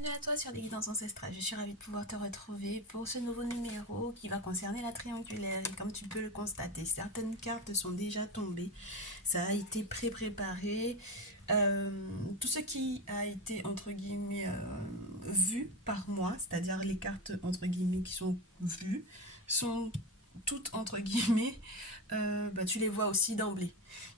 bienvenue à toi sur les guidances ancestrales. Je suis ravie de pouvoir te retrouver pour ce nouveau numéro qui va concerner la triangulaire. Et comme tu peux le constater, certaines cartes sont déjà tombées. Ça a été pré-préparé. Tout ce qui a été entre guillemets vu par moi, c'est-à-dire les cartes entre guillemets qui sont vues, sont toutes entre guillemets, tu les vois aussi d'emblée.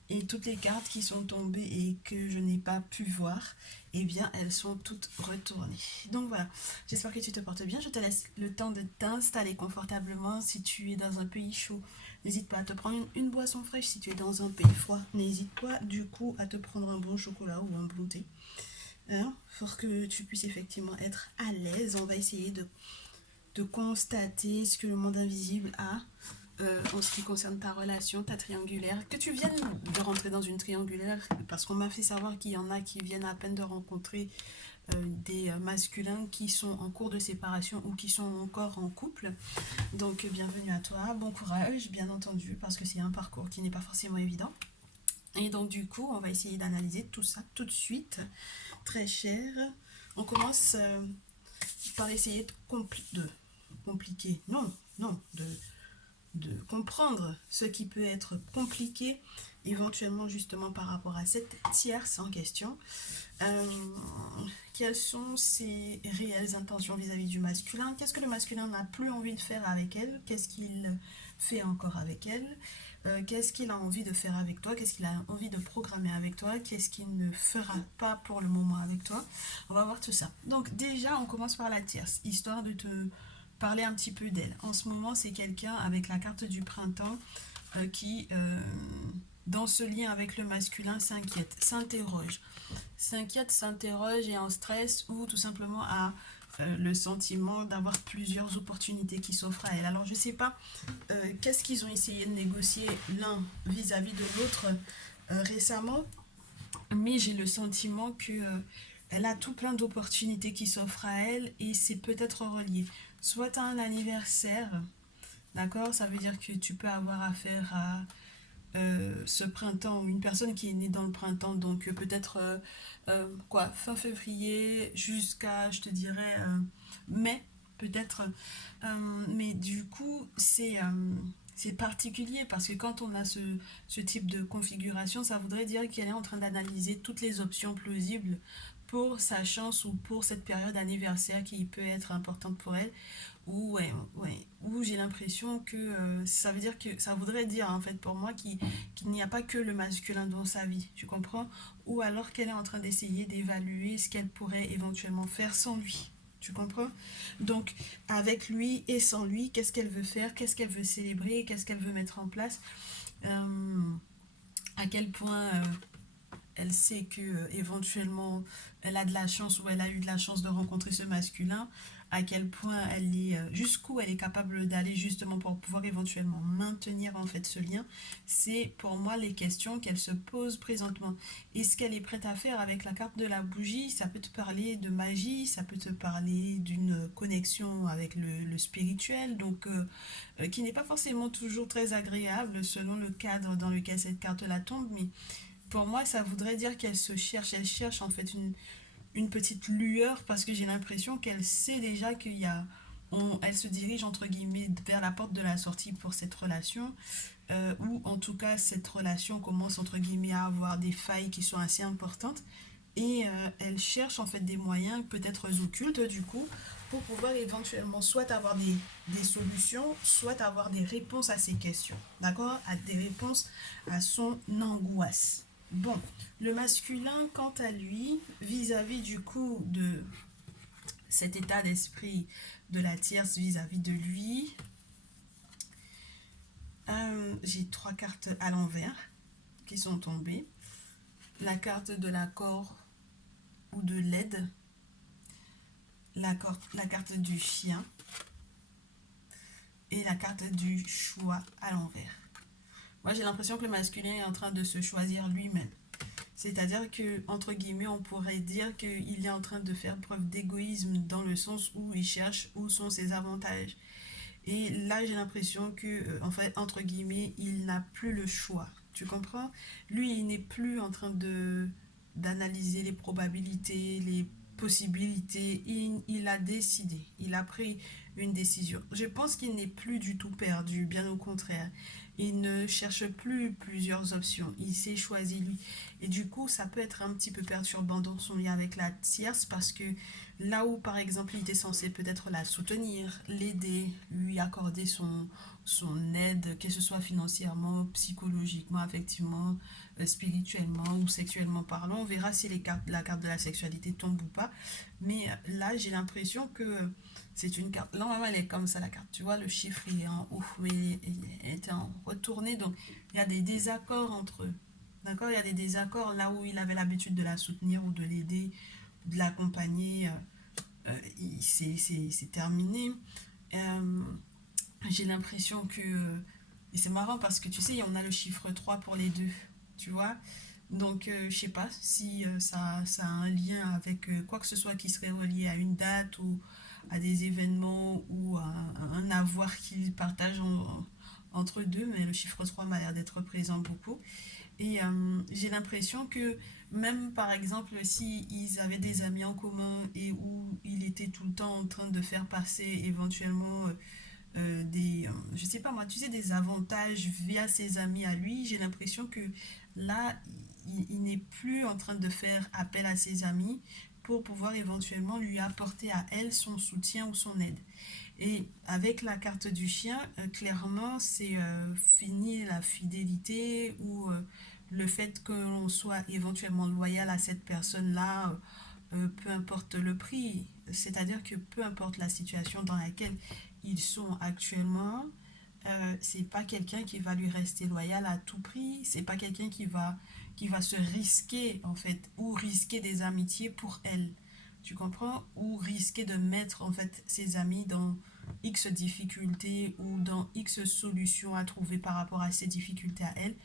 Et toutes les cartes qui sont tombées et que je n'ai pas pu voir, eh bien, elles sont toutes retournées. Donc voilà, j'espère que tu te portes bien. Je te laisse le temps de t'installer confortablement. Si tu es dans un pays chaud, n'hésite pas à te prendre une boisson fraîche. Si tu es dans un pays froid, n'hésite pas du coup à te prendre un bon chocolat ou un bon thé. Hein, pour que tu puisses effectivement être à l'aise. On va essayer de constater ce que le monde invisible a en ce qui concerne ta relation, ta triangulaire, que tu viennes de rentrer dans une triangulaire, parce qu'on m'a fait savoir qu'il y en a qui viennent à peine de rencontrer des masculins qui sont en cours de séparation ou qui sont encore en couple. Donc bienvenue à toi, bon courage, bien entendu, parce que c'est un parcours qui n'est pas forcément évident. Et donc du coup, on va essayer d'analyser tout ça tout de suite, très cher. On commence par essayer de compliquer, non, de comprendre ce qui peut être compliqué éventuellement justement par rapport à cette tierce en question. Euh, Quelles sont ses réelles intentions vis-à-vis du masculin? Qu'est-ce que le masculin n'a plus envie de faire avec elle? Qu'est-ce qu'il fait encore avec elle? Qu'est-ce qu'il a envie de faire avec toi? Qu'est-ce qu'il a envie de programmer avec toi? Qu'est-ce qu'il ne fera pas pour le moment avec toi? On va voir tout ça. Donc déjà, on commence par la tierce, histoire de te parler un petit peu d'elle. En ce moment, c'est quelqu'un avec la carte du printemps qui, dans ce lien avec le masculin, s'inquiète, s'interroge et est en stress ou tout simplement a le sentiment d'avoir plusieurs opportunités qui s'offrent à elle. Alors, je ne sais pas qu'est-ce qu'ils ont essayé de négocier l'un vis-à-vis de l'autre récemment, mais j'ai le sentiment que elle a tout plein d'opportunités qui s'offrent à elle et c'est peut-être relié. Soit à un anniversaire, d'accord, ça veut dire que tu peux avoir affaire à ce printemps ou une personne qui est née dans le printemps, donc peut-être fin février jusqu'à, je te dirais, mai, peut-être. Mais du coup, c'est particulier parce que quand on a ce type de configuration, ça voudrait dire qu'elle est en train d'analyser toutes les options plausibles pour sa chance ou pour cette période anniversaire qui peut être importante pour elle. Ou ouais, ouais, où j'ai l'impression que ça veut dire que ça voudrait dire en fait pour moi qu'il n'y a pas que le masculin dans sa vie, tu comprends? Ou alors qu'elle est en train d'essayer d'évaluer ce qu'elle pourrait éventuellement faire sans lui. Tu comprends? Donc, avec lui et sans lui, qu'est-ce qu'elle veut faire? Qu'est-ce qu'elle veut célébrer? Qu'est-ce qu'elle veut mettre en place? Euh, à quel point elle sait que éventuellement elle a de la chance ou elle a eu de la chance de rencontrer ce masculin, à quel point elle est jusqu'où elle est capable d'aller justement pour pouvoir éventuellement maintenir en fait ce lien, c'est pour moi les questions qu'elle se pose présentement. Et ce qu'elle est prête à faire avec la carte de la bougie, ça peut te parler de magie, ça peut te parler d'une connexion avec le spirituel, donc qui n'est pas forcément toujours très agréable selon le cadre dans lequel cette carte la tombe, mais pour moi, ça voudrait dire qu'elle se cherche, elle cherche en fait une petite lueur parce que j'ai l'impression qu'elle sait déjà qu'il y a... elle se dirige entre guillemets vers la porte de la sortie pour cette relation, ou en tout cas cette relation commence entre guillemets à avoir des failles qui sont assez importantes et elle cherche en fait des moyens peut-être occultes du coup pour pouvoir éventuellement soit avoir des solutions, soit avoir des réponses à ses questions, d'accord? À des réponses à son angoisse. Bon, le masculin, quant à lui, vis-à-vis du coup de cet état d'esprit de la tierce vis-à-vis de lui, j'ai trois cartes à l'envers qui sont tombées. La carte de l'accord ou de l'aide, la carte du chien et la carte du choix à l'envers. Moi, j'ai l'impression que le masculin est en train de se choisir lui-même. C'est-à-dire que, entre guillemets, on pourrait dire qu'il est en train de faire preuve d'égoïsme dans le sens où il cherche où sont ses avantages. Et là, j'ai l'impression que, en fait, entre guillemets, il n'a plus le choix. Tu comprends? Lui, il n'est plus en train de d'analyser les probabilités, les possibilité. Il a décidé, il a pris une décision. Je pense qu'il n'est plus du tout perdu, bien au contraire. Il ne cherche plus plusieurs options. Il s'est choisi lui. Et du coup, ça peut être un petit peu perturbant dans son lien avec la tierce parce que là où, par exemple, il était censé peut-être la soutenir, l'aider, lui accorder son aide, que ce soit financièrement, psychologiquement, affectivement, spirituellement ou sexuellement parlant, on verra si la carte de la sexualité tombe ou pas. Mais là, j'ai l'impression que c'est une carte. Normalement, elle est comme ça, la carte. Tu vois, le chiffre, il est en haut, mais il était en retourné. Donc, il y a des désaccords entre eux. D'accord. Il y a des désaccords là où il avait l'habitude de la soutenir ou de l'aider, de l'accompagner. C'est terminé. Euh, j'ai l'impression que. Et c'est marrant parce que tu sais, on a le chiffre 3 pour les deux. Tu vois. Donc, je sais pas si ça a un lien avec quoi que ce soit qui serait relié à une date ou à des événements ou à un avoir qu'ils partagent entre deux, mais le chiffre 3 m'a l'air d'être présent beaucoup. Et j'ai l'impression que même par exemple si ils avaient des amis en commun et où il était tout le temps en train de faire passer éventuellement je sais pas moi, tu sais, des avantages via ses amis à lui, j'ai l'impression que là, il n'est plus en train de faire appel à ses amis pour pouvoir éventuellement lui apporter à elle son soutien ou son aide. Et avec la carte du chien, clairement, c'est fini la fidélité ou le fait que l'on soit éventuellement loyal à cette personne-là, peu importe le prix. C'est-à-dire que peu importe la situation dans laquelle ils sont actuellement, c'est pas quelqu'un qui va lui rester loyal à tout prix. C'est pas quelqu'un qui va se risquer, en fait, ou risquer des amitiés pour elle. Tu comprends? Ou risquer de mettre, en fait, ses amis dans X difficultés ou dans X solutions à trouver par rapport à ces difficultés à elle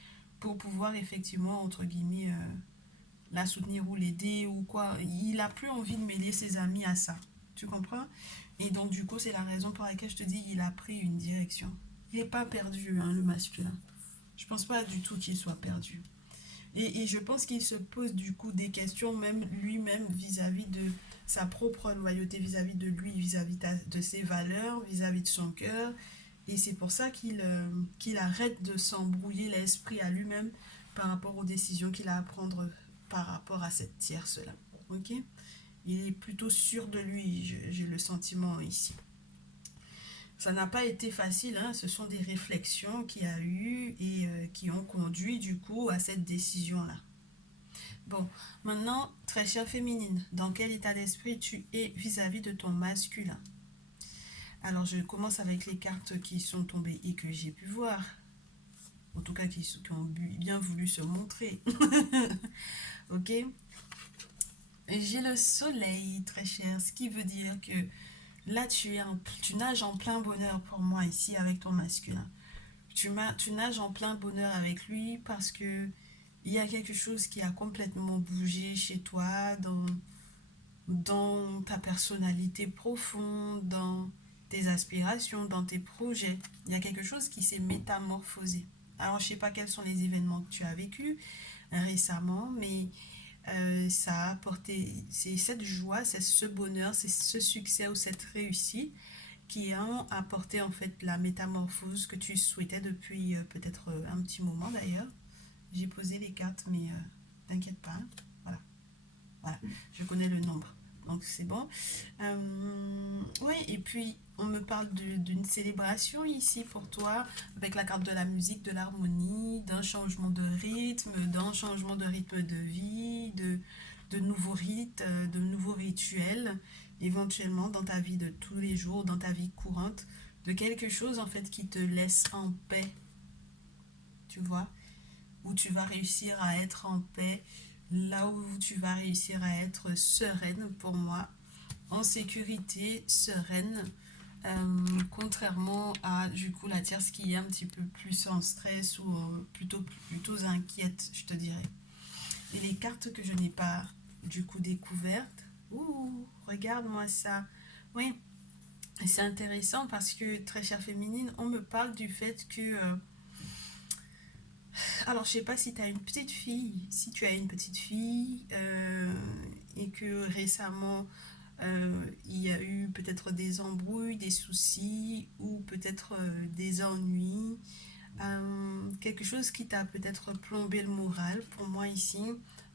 pour pouvoir effectivement, entre guillemets, la soutenir ou l'aider ou quoi. Il a plus envie de mêler ses amis à ça. Tu comprends? Et donc, du coup, c'est la raison pour laquelle je te dis il a pris une direction. Il n'est pas perdu, hein, le masculin. Je pense pas du tout qu'il soit perdu. Et je pense qu'il se pose du coup des questions, même lui-même, vis-à-vis de sa propre loyauté, vis-à-vis de lui, vis-à-vis de ses valeurs, vis-à-vis de son cœur. Et c'est pour ça qu'il arrête de s'embrouiller l'esprit à lui-même par rapport aux décisions qu'il a à prendre par rapport à cette tierce-là. Ok? Il est plutôt sûr de lui, j'ai le sentiment ici. Ça n'a pas été facile, hein. Ce sont des réflexions qu'il y a eu et qui ont conduit du coup à cette décision-là. Bon, maintenant, très chère féminine, dans quel état d'esprit tu es vis-à-vis de ton masculin? Alors, je commence avec les cartes qui sont tombées et que j'ai pu voir. En tout cas, qui ont bien voulu se montrer. Ok? J'ai le soleil, très cher, ce qui veut dire que là, tu nages en plein bonheur pour moi ici avec ton masculin. Tu nages en plein bonheur avec lui parce que il y a quelque chose qui a complètement bougé chez toi, dans ta personnalité profonde, dans tes aspirations, dans tes projets. Il y a quelque chose qui s'est métamorphosé. Alors, je ne sais pas quels sont les événements que tu as vécus récemment, mais ça a apporté, c'est cette joie, c'est ce bonheur, c'est ce succès ou cette réussite qui ont apporté en fait la métamorphose que tu souhaitais depuis peut-être un petit moment d'ailleurs. J'ai posé les cartes, mais t'inquiète pas. Hein. Voilà, voilà, je connais le nombre, donc c'est bon. Oui, et puis on me parle d'une célébration ici pour toi, avec la carte de la musique, de l'harmonie, d'un changement de rythme de vie, de nouveaux rites, de nouveaux rituels, éventuellement dans ta vie de tous les jours, dans ta vie courante, de quelque chose en fait qui te laisse en paix, tu vois, où tu vas réussir à être en paix, là où tu vas réussir à être sereine pour moi, en sécurité, sereine, contrairement à du coup la tierce qui est un petit peu plus en stress ou plutôt inquiète, je te dirais. Et les cartes que je n'ai pas du coup découvertes, ouh, regarde-moi ça. Oui, c'est intéressant parce que très chère féminine, on me parle du fait que alors, je sais pas si tu as une petite fille. Si tu as une petite fille, et que récemment il y a eu peut-être des embrouilles, des soucis ou peut-être des ennuis, quelque chose qui t'a peut-être plombé le moral. Pour moi ici,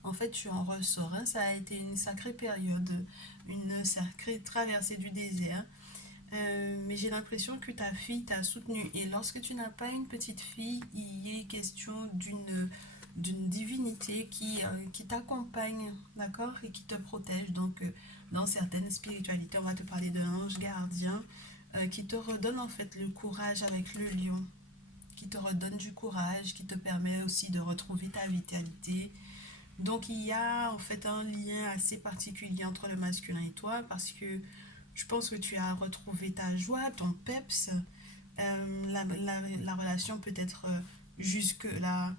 en fait, tu en ressors, hein. Ça a été une sacrée période, une sacrée traversée du désert. Mais j'ai l'impression que ta fille t'a soutenu. Et lorsque tu n'as pas une petite fille, il y est question d'une divinité qui t'accompagne, d'accord, et qui te protège. Donc, dans certaines spiritualités, on va te parler d'un ange gardien qui te redonne en fait le courage avec le lion, qui te redonne du courage, qui te permet aussi de retrouver ta vitalité. Donc, il y a en fait un lien assez particulier entre le masculin et toi parce que je pense que tu as retrouvé ta joie, ton peps. La relation peut être jusque-là.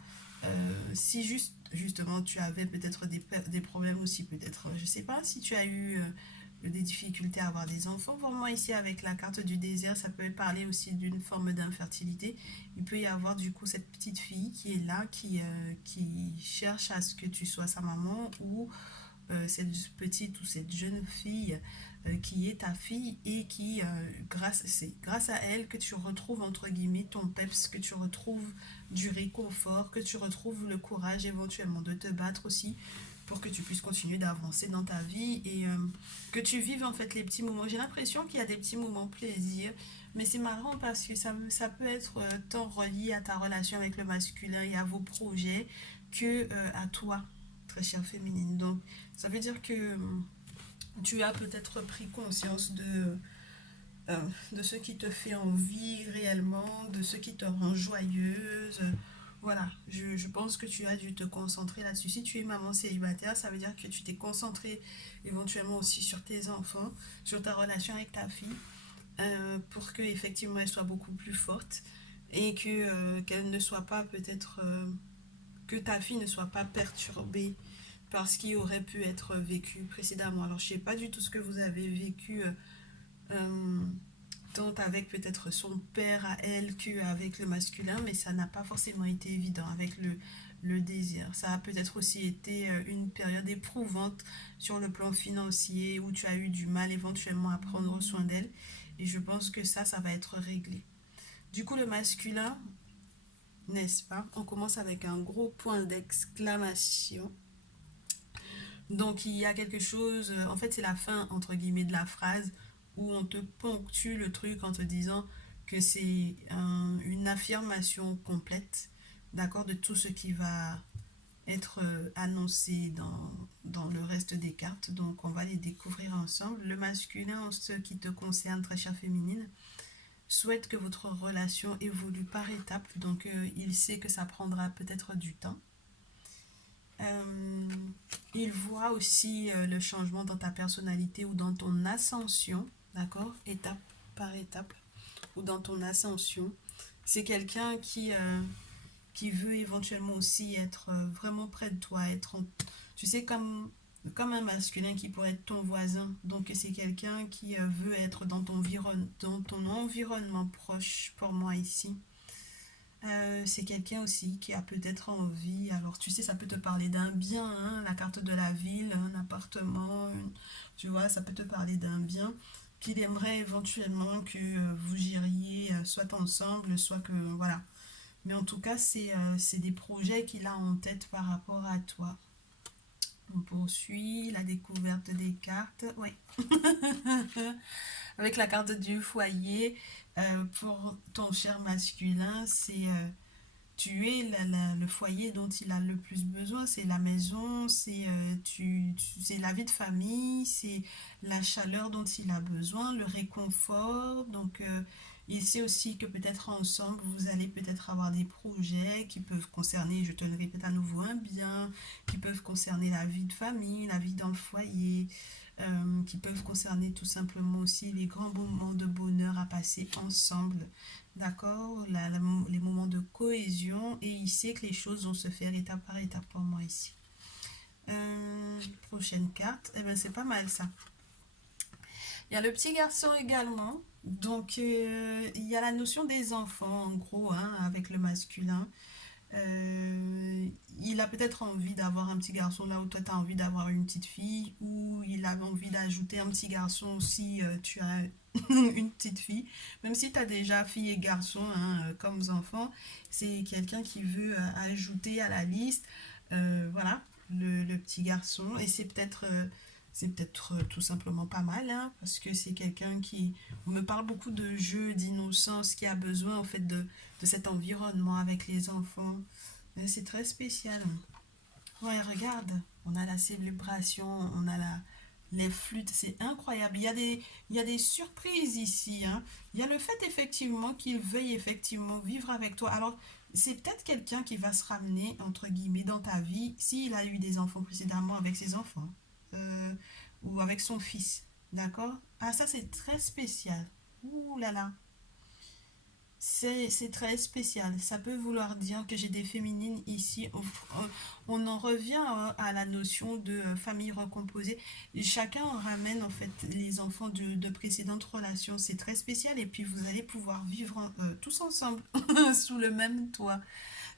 Si justement tu avais peut-être des problèmes aussi, peut-être, je sais pas, si tu as eu des difficultés à avoir des enfants. Pour moi, ici, avec la carte du désert, ça peut parler aussi d'une forme d'infertilité. Il peut y avoir du coup cette petite fille qui est là, qui cherche à ce que tu sois sa maman ou cette petite ou cette jeune fille qui est ta fille et qui, c'est grâce à elle que tu retrouves entre guillemets ton peps, que tu retrouves du réconfort, que tu retrouves le courage éventuellement de te battre aussi pour que tu puisses continuer d'avancer dans ta vie et que tu vives en fait les petits moments. J'ai l'impression qu'il y a des petits moments plaisir, mais c'est marrant parce que ça peut être tant relié à ta relation avec le masculin et à vos projets que à toi, très chère féminine. Donc, ça veut dire que tu as peut-être pris conscience de ce qui te fait envie réellement, de ce qui te rend joyeuse. Voilà, je pense que tu as dû te concentrer là-dessus. Si tu es maman célibataire, ça veut dire que tu t'es concentré éventuellement aussi sur tes enfants, sur ta relation avec ta fille, pour que effectivement elle soit beaucoup plus forte et que qu'elle ne soit pas peut-être que ta fille ne soit pas perturbée par ce qui aurait pu être vécu précédemment. Alors je sais pas du tout ce que vous avez vécu euh, tant avec peut-être son père à elle qu'avec le masculin, mais ça n'a pas forcément été évident avec le désir. Ça a peut-être aussi été une période éprouvante sur le plan financier où tu as eu du mal éventuellement à prendre soin d'elle. Et je pense que ça va être réglé. Du coup, le masculin, n'est-ce pas? On commence avec un gros point d'exclamation. Donc il y a quelque chose, en fait c'est la fin entre guillemets de la phrase où on te ponctue le truc en te disant que c'est une affirmation complète, d'accord, de tout ce qui va être annoncé dans le reste des cartes. Donc on va les découvrir ensemble. Le masculin, en ce qui te concerne, très chère féminine, souhaite que votre relation évolue par étapes. Donc il sait que ça prendra peut-être du temps. Euh, il voit aussi le changement dans ta personnalité ou dans ton ascension, d'accord, étape par étape, ou dans ton ascension. C'est quelqu'un qui veut éventuellement aussi être vraiment près de toi, tu sais, comme un masculin qui pourrait être ton voisin. Donc c'est quelqu'un qui veut être dans ton environnement proche pour moi ici. C'est quelqu'un aussi qui a peut-être envie, alors tu sais, ça peut te parler d'un bien, hein, la carte de la ville, un appartement, tu vois, ça peut te parler d'un bien qu'il aimerait éventuellement que vous gériez soit ensemble, soit que, voilà. Mais en tout cas, c'est des projets qu'il a en tête par rapport à toi. On poursuit la découverte des cartes, oui. Avec la carte du foyer, pour ton cher masculin, tu es le foyer dont il a le plus besoin, c'est la maison, c'est la vie de famille, c'est la chaleur dont il a besoin, le réconfort. Donc, il sait aussi que peut-être ensemble, vous allez peut-être avoir des projets qui peuvent concerner, je te le répète à nouveau, un bien, qui peuvent concerner la vie de famille, la vie dans le foyer, qui peuvent concerner tout simplement aussi les grands moments de bonheur à passer ensemble. D'accord, les moments de cohésion, et il sait que les choses vont se faire étape par étape pour moi ici. Prochaine carte, eh ben c'est pas mal ça. Il y a le petit garçon également, donc il y a la notion des enfants en gros, hein, avec le masculin. Il a peut-être envie d'avoir un petit garçon là où toi tu as envie d'avoir une petite fille, ou il a envie d'ajouter un petit garçon si tu as une petite fille. Même si tu as déjà fille et garçon hein, comme enfants, c'est quelqu'un qui veut ajouter à la liste, voilà, le petit garçon. Et c'est peut-être tout simplement pas mal, hein, parce que c'est quelqu'un qui me parle beaucoup de jeu, d'innocence, qui a besoin en fait de cet environnement avec les enfants. C'est très spécial. Ouais, regarde, on a la célébration, on a les flûtes, c'est incroyable. Il y a des surprises ici, hein. Il y a le fait effectivement qu'il veuille effectivement vivre avec toi. Alors, c'est peut-être quelqu'un qui va se ramener, entre guillemets, dans ta vie s'il a eu des enfants précédemment avec ses enfants. Euh, ou avec son fils. D'accord? Ah, ça, c'est très spécial. Ouh là là. C'est très spécial. Ça peut vouloir dire que j'ai des féminines ici. On en revient à la notion de famille recomposée. Chacun ramène en fait les enfants de précédentes relations. C'est très spécial. Et puis vous allez pouvoir vivre tous ensemble sous le même toit.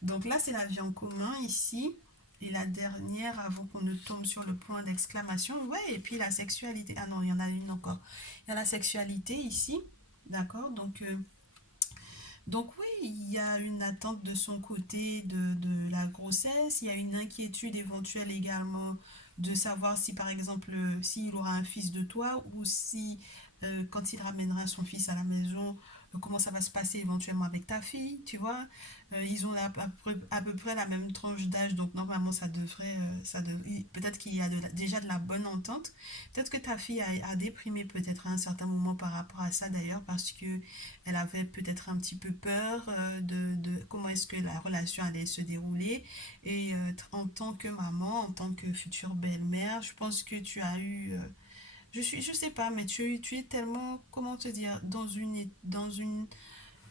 Donc là, c'est la vie en commun ici. Et la dernière, avant qu'on ne tombe sur le point d'exclamation. Ouais, et puis la sexualité. Ah non, il y en a une encore. Il y a la sexualité ici. D'accord? Donc oui, il y a une attente de son côté de la grossesse, il y a une inquiétude éventuelle également de savoir si par exemple s'il aura un fils de toi ou si quand il ramènera son fils à la maison, comment ça va se passer éventuellement avec ta fille, tu vois. Ils ont à peu près la même tranche d'âge, donc normalement peut-être qu'il y a déjà de la bonne entente. Peut-être que ta fille a déprimé peut-être à un certain moment par rapport à ça d'ailleurs, parce que elle avait peut-être un petit peu peur de comment est-ce que la relation allait se dérouler. Et en tant que maman, en tant que future belle-mère, je pense que tu as eu je sais pas, mais tu es tellement, comment te dire, dans une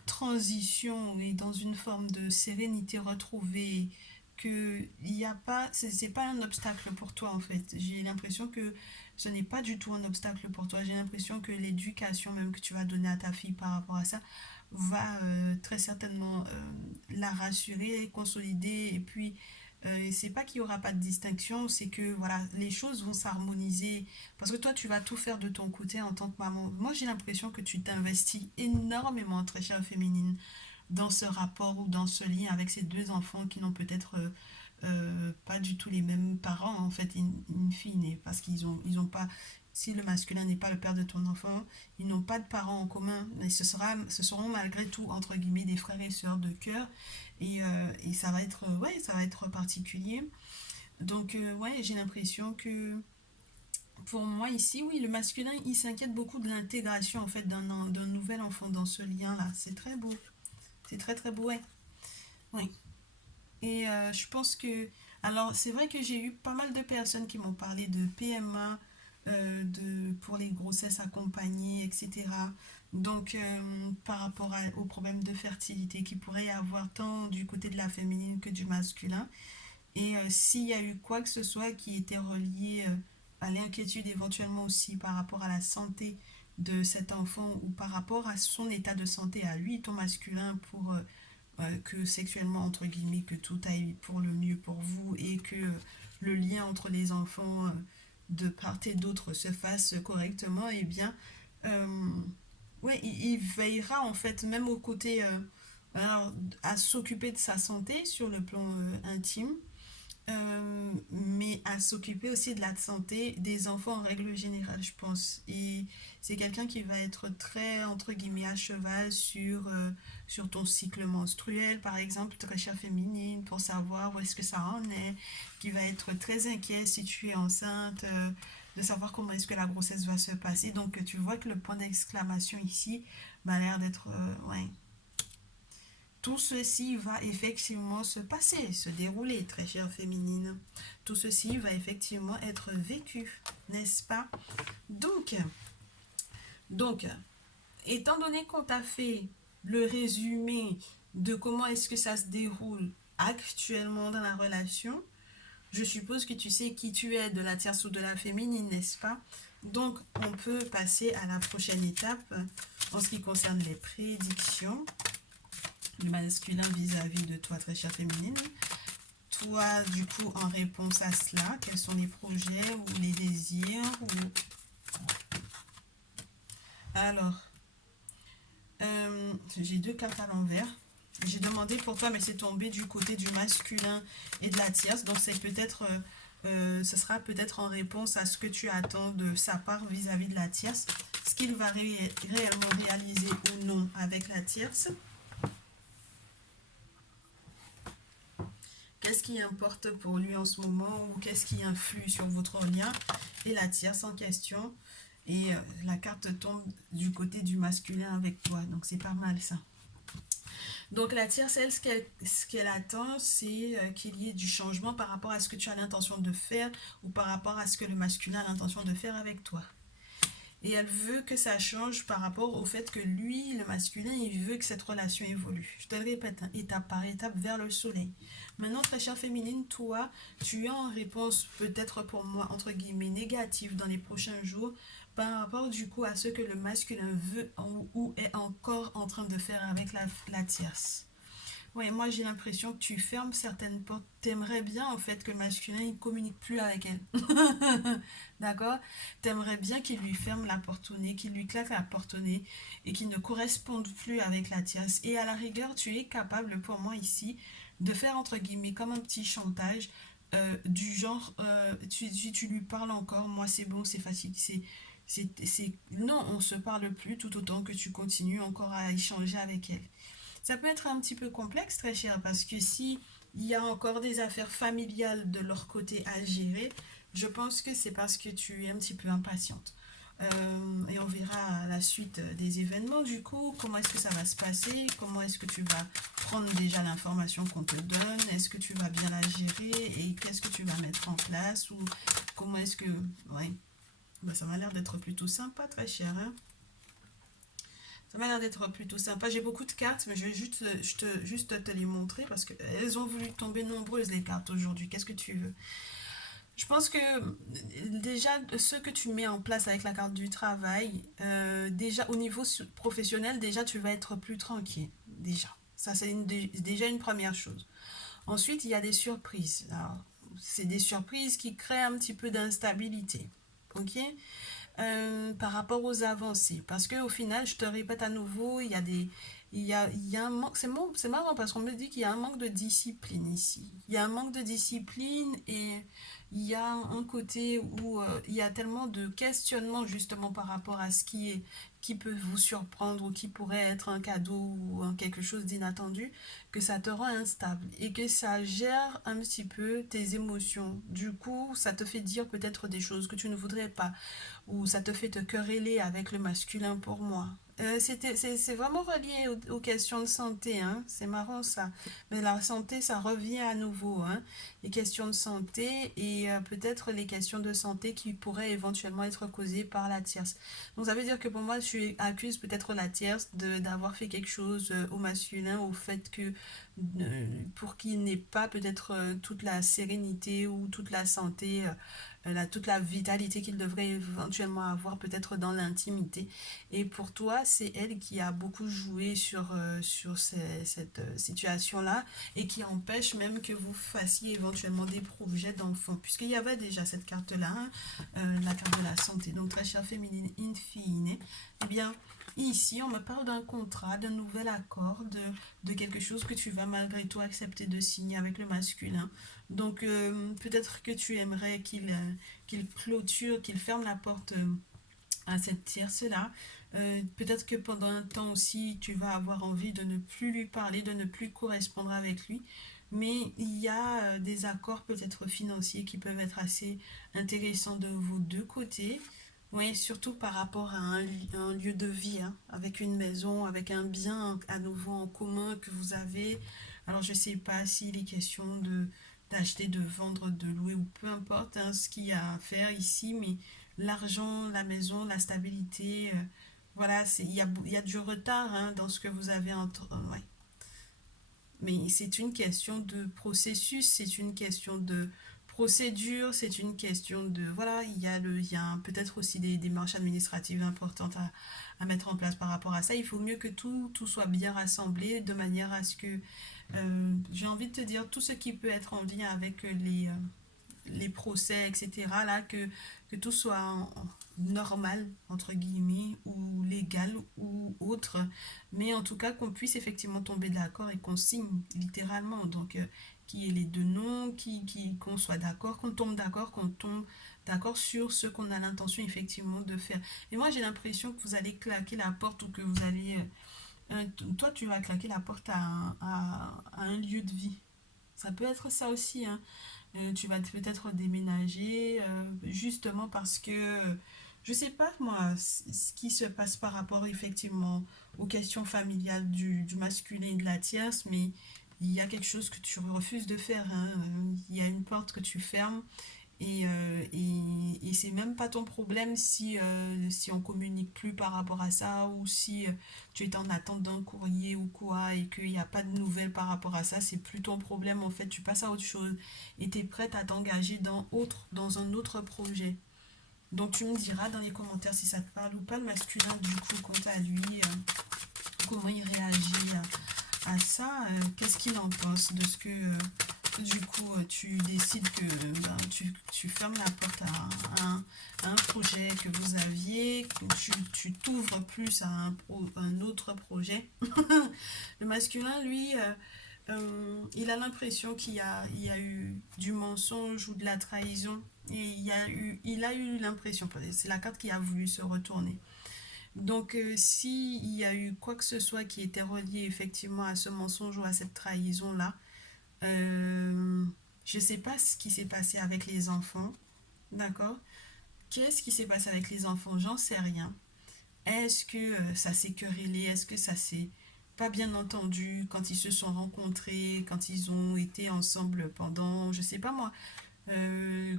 transition et dans une forme de sérénité retrouvée que il y a pas, c'est pas un obstacle pour toi en fait. J'ai l'impression que ce n'est pas du tout un obstacle pour toi. J'ai l'impression que l'éducation même que tu vas donner à ta fille par rapport à ça va très certainement la rassurer, consolider et puis c'est pas qu'il y aura pas de distinction, c'est que voilà, les choses vont s'harmoniser parce que toi tu vas tout faire de ton côté en tant que maman. Moi j'ai l'impression que tu t'investis énormément, très chère féminine, dans ce rapport ou dans ce lien avec ces deux enfants qui n'ont peut-être pas du tout les mêmes parents en fait in fine, parce ils ont pas, si le masculin n'est pas le père de ton enfant, ils n'ont pas de parents en commun, mais ce seront malgré tout entre guillemets des frères et sœurs de cœur et ça va être ouais, ça va être particulier. Donc ouais, j'ai l'impression que pour moi ici, oui, le masculin, il s'inquiète beaucoup de l'intégration en fait d'un nouvel enfant dans ce lien-là. C'est très beau. C'est très très beau, ouais. Oui. Et je pense que... Alors, c'est vrai que j'ai eu pas mal de personnes qui m'ont parlé de PMA, pour les grossesses accompagnées, etc. Donc, par rapport aux problèmes de fertilité qu'il pourrait y avoir tant du côté de la féminine que du masculin. Et s'il y a eu quoi que ce soit qui était relié à l'inquiétude éventuellement aussi par rapport à la santé de cet enfant ou par rapport à son état de santé à lui, ton masculin, pour que sexuellement, entre guillemets, que tout aille pour le mieux pour vous et que le lien entre les enfants de part et d'autre se fasse correctement, et eh bien, euh, ouais, il veillera en fait, même au côté, alors, à s'occuper de sa santé sur le plan intime, mais à s'occuper aussi de la santé des enfants en règle générale, je pense. Et c'est quelqu'un qui va être très, entre guillemets, à cheval sur ton cycle menstruel, par exemple, très chère féminine, pour savoir où est-ce que ça en est, qui va être très inquiet si tu es enceinte, de savoir comment est-ce que la grossesse va se passer. Donc, tu vois que le point d'exclamation ici m'a l'air d'être, ouais, tout ceci va effectivement se passer, se dérouler, très chère féminine. Tout ceci va effectivement être vécu, n'est-ce pas? Donc, donc, étant donné qu'on t'a fait le résumé de comment est-ce que ça se déroule actuellement dans la relation, je suppose que tu sais qui tu es, de la tierce ou de la féminine, n'est-ce pas? Donc, on peut passer à la prochaine étape en ce qui concerne les prédictions. le masculin vis-à-vis de toi, très chère féminine. Toi, du coup, en réponse à cela, quels sont les projets ou les désirs ou... Alors, j'ai deux cartes à l'envers. J'ai demandé pour toi, mais c'est tombé du côté du masculin et de la tierce. Donc, c'est peut-être, ce sera peut-être en réponse à ce que tu attends de sa part vis-à-vis de la tierce. Ce qu'il va réellement réaliser ou non avec la tierce. Qu'est-ce qui importe pour lui en ce moment ou qu'est-ce qui influe sur votre lien et la tierce en question. Et la carte tombe du côté du masculin avec toi. Donc, c'est pas mal ça. Donc, la tierce, elle, ce qu'elle attend, c'est qu'il y ait du changement par rapport à ce que tu as l'intention de faire ou par rapport à ce que le masculin a l'intention de faire avec toi. Et elle veut que ça change par rapport au fait que lui, le masculin, il veut que cette relation évolue. Je te le répète, hein, étape par étape vers le soleil. Maintenant, très chère féminine, toi, tu as en réponse peut-être pour moi, entre guillemets, négative dans les prochains jours par rapport du coup à ce que le masculin veut ou est encore en train de faire avec la tierce. Ouais, moi j'ai l'impression que tu fermes certaines portes. T'aimerais bien en fait que le masculin il communique plus avec elle. D'accord? T'aimerais bien qu'il lui ferme la porte au nez, qu'il lui claque la porte au nez et qu'il ne corresponde plus avec la tierce. Et à la rigueur, tu es capable pour moi ici de faire entre guillemets comme un petit chantage du genre tu lui parles encore, moi c'est bon, c'est facile, non, on se parle plus tout autant que tu continues encore à échanger avec elle. Ça peut être un petit peu complexe, très cher, parce que si il y a encore des affaires familiales de leur côté à gérer, je pense que c'est parce que tu es un petit peu impatiente. Et on verra la suite des événements du coup, comment est-ce que ça va se passer, comment est-ce que tu vas prendre déjà l'information qu'on te donne, est-ce que tu vas bien la gérer et qu'est-ce que tu vas mettre en place ou comment est-ce que... Ouais, bah, ça m'a l'air d'être plutôt sympa, très cher, hein. Ça m'a l'air d'être plutôt sympa. J'ai beaucoup de cartes, mais je vais juste te les montrer parce qu'elles ont voulu tomber nombreuses les cartes aujourd'hui. Qu'est-ce que tu veux? Je pense que déjà, ce que tu mets en place avec la carte du travail, déjà au niveau professionnel, déjà tu vas être plus tranquille. Déjà. Ça, c'est déjà une première chose. Ensuite, il y a des surprises. Alors, c'est des surprises qui créent un petit peu d'instabilité. Ok? Par rapport aux avancées. Parce qu'au final, je te répète à nouveau, il y a un manque. C'est marrant parce qu'on me dit qu'il y a un manque de discipline ici. Il y a un manque de discipline et il y a un côté où il y a tellement de questionnements justement par rapport à ce qui peut vous surprendre ou qui pourrait être un cadeau ou quelque chose d'inattendu, que ça te rend instable et que ça gère un petit peu tes émotions. Du coup, ça te fait dire peut-être des choses que tu ne voudrais pas ou ça te fait te quereller avec le masculin pour moi. C'est vraiment relié aux questions de santé, hein. C'est marrant ça. Mais la santé, ça revient à nouveau, hein. Les questions de santé et peut-être les questions de santé qui pourraient éventuellement être causées par la tierce. Donc ça veut dire que pour moi, tu accuses peut-être la tierce d'avoir fait quelque chose au masculin, au fait que pour qu'il n'ait pas peut-être toute la sérénité ou toute la santé toute la vitalité qu'il devrait éventuellement avoir peut-être dans l'intimité. Et pour toi, c'est elle qui a beaucoup joué sur cette situation-là et qui empêche même que vous fassiez éventuellement des projets d'enfants. Puisqu'il y avait déjà cette carte-là, hein, la carte de la santé. Donc, très chère féminine in fine, eh bien, ici, on me parle d'un contrat, d'un nouvel accord, de quelque chose que tu vas malgré tout accepter de signer avec le masculin. Donc, peut-être que tu aimerais qu'il clôture, qu'il ferme la porte à cette tierce-là. Peut-être que pendant un temps aussi, tu vas avoir envie de ne plus lui parler, de ne plus correspondre avec lui. Mais il y a des accords peut-être financiers qui peuvent être assez intéressants de vos deux côtés. Oui, surtout par rapport à un lieu de vie, hein, avec une maison, avec un bien à nouveau en commun que vous avez. Alors, je ne sais pas s'il est question d'acheter, de vendre, de louer ou peu importe hein, ce qu'il y a à faire ici, mais l'argent, la maison, la stabilité, voilà, il y a du retard hein, dans ce que vous avez entre... ouais. Mais c'est une question de processus, c'est une question de procédure, c'est une question de, voilà, il y a peut-être aussi des démarches administratives importantes à mettre en place par rapport à ça. Il faut mieux que tout soit bien rassemblé de manière à ce que, j'ai envie de te dire, tout ce qui peut être en lien avec les procès, etc., là, que tout soit normal, entre guillemets, ou légal, ou autre, mais en tout cas qu'on puisse effectivement tomber d'accord et qu'on signe littéralement, donc qui est les deux noms, qu'on soit d'accord, qu'on tombe d'accord sur ce qu'on a l'intention effectivement de faire. Et moi j'ai l'impression que vous allez claquer la porte ou que vous allez... toi tu vas claquer la porte à un lieu de vie. Ça peut être ça aussi, hein. Tu vas peut-être déménager justement parce que je sais pas moi ce qui se passe par rapport effectivement aux questions familiales du masculin et de la tierce, mais il y a quelque chose que tu refuses de faire, hein. Il y a une porte que tu fermes et c'est même pas ton problème si on communique plus par rapport à ça ou si tu es en attente d'un courrier ou quoi et qu'il n'y a pas de nouvelles par rapport à ça, c'est plus ton problème en fait, tu passes à autre chose et tu es prête à t'engager dans un autre projet. Donc tu me diras dans les commentaires si ça te parle ou pas, le masculin du coup quant à lui, comment il réagit à ça, qu'est-ce qu'il en pense de ce que du coup tu décides que tu fermes la porte à un projet que vous aviez, que tu t'ouvres plus à un autre projet. Le masculin, lui, il a l'impression il y a eu du mensonge ou de la trahison. Et il a eu l'impression, c'est la carte qui a voulu se retourner. Donc, s'il y a eu quoi que ce soit qui était relié effectivement à ce mensonge ou à cette trahison-là, euh, je ne sais pas ce qui s'est passé avec les enfants, d'accord? Qu'est-ce qui s'est passé avec les enfants? J'en sais rien. Est-ce que ça s'est querellé? Est-ce que ça s'est pas bien entendu quand ils se sont rencontrés, quand ils ont été ensemble pendant, je sais pas moi,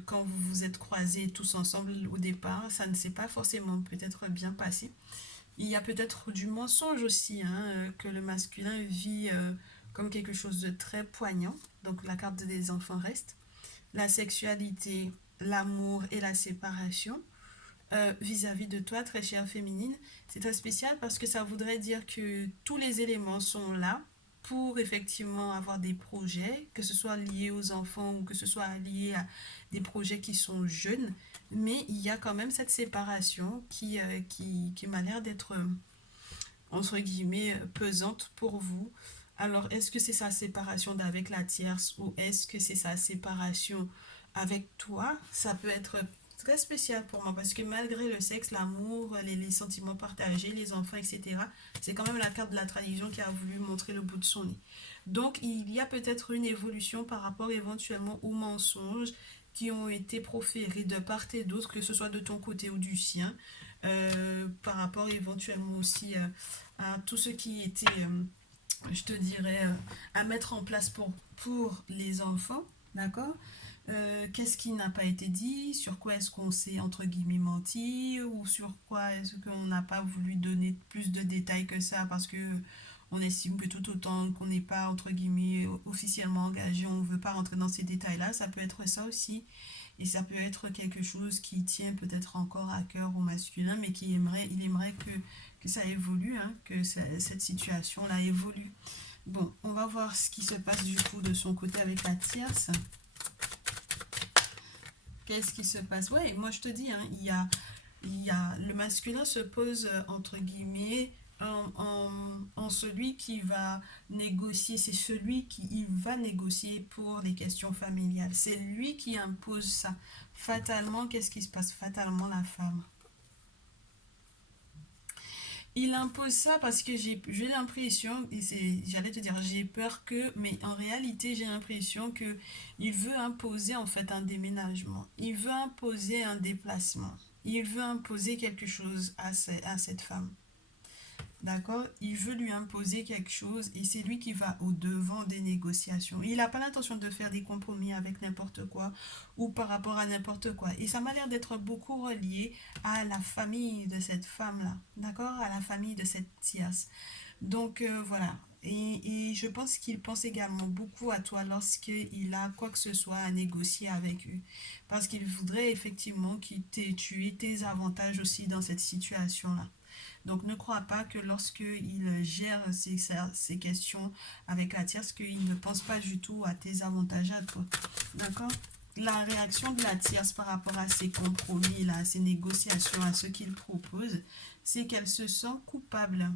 quand vous vous êtes croisés tous ensemble au départ, ça ne s'est pas forcément peut-être bien passé. Il y a peut-être du mensonge aussi, hein, que le masculin vit comme quelque chose de très poignant. Donc la carte des enfants reste. La sexualité, l'amour et la séparation vis-à-vis de toi, très chère féminine. C'est très spécial parce que ça voudrait dire que tous les éléments sont là pour effectivement avoir des projets, que ce soit lié aux enfants ou que ce soit lié à des projets qui sont jeunes, mais il y a quand même cette séparation qui m'a l'air d'être, entre guillemets, pesante pour vous. Alors, est-ce que c'est sa séparation d'avec la tierce ou est-ce que c'est sa séparation avec toi? Ça peut être très spécial pour moi parce que malgré le sexe, l'amour, les sentiments partagés, les enfants, etc., c'est quand même la carte de la tradition qui a voulu montrer le bout de son nez. Donc, il y a peut-être une évolution par rapport éventuellement aux mensonges qui ont été proférés de part et d'autre, que ce soit de ton côté ou du sien, par rapport éventuellement aussi à tout ce qui était, je te dirais, à mettre en place pour les enfants, d'accord? Qu'est-ce qui n'a pas été dit, sur quoi est-ce qu'on s'est entre guillemets menti, ou sur quoi est-ce qu'on n'a pas voulu donner plus de détails que ça parce que on estime que tout autant qu'on n'est pas entre guillemets officiellement engagé, on ne veut pas rentrer dans ces détails-là, ça peut être ça aussi. Et ça peut être quelque chose qui tient peut-être encore à cœur au masculin, mais il aimerait que ça évolue, hein, que cette situation-là évolue. Bon, on va voir ce qui se passe du coup de son côté avec la tierce. Qu'est-ce qui se passe? Ouais, moi je te dis, hein, le masculin se pose entre guillemets en celui qui va négocier, c'est celui qui il va négocier pour les questions familiales. C'est lui qui impose ça. Fatalement, qu'est-ce qui se passe? Fatalement, la femme. Il impose ça parce que j'ai l'impression, et j'allais te dire, j'ai peur que, mais en réalité, j'ai l'impression que il veut imposer en fait un déménagement. Il veut imposer un déplacement. Il veut imposer quelque chose à cette femme. D'accord? Il veut lui imposer quelque chose et c'est lui qui va au-devant des négociations. Il n'a pas l'intention de faire des compromis avec n'importe quoi ou par rapport à n'importe quoi. Et ça m'a l'air d'être beaucoup relié à la famille de cette femme-là. D'accord? À la famille de cette tierce. Donc voilà. Et je pense qu'il pense également beaucoup à toi lorsqu'il a quoi que ce soit à négocier avec eux. Parce qu'il voudrait effectivement tu aies tes avantages aussi dans cette situation-là. Donc ne crois pas que lorsqu'il gère ces questions avec la tierce, qu'il ne pense pas du tout à tes avantages à toi. D'accord? La réaction de la tierce par rapport à ces compromis, là, à ces négociations, à ce qu'il propose, c'est qu'elle se sent coupable.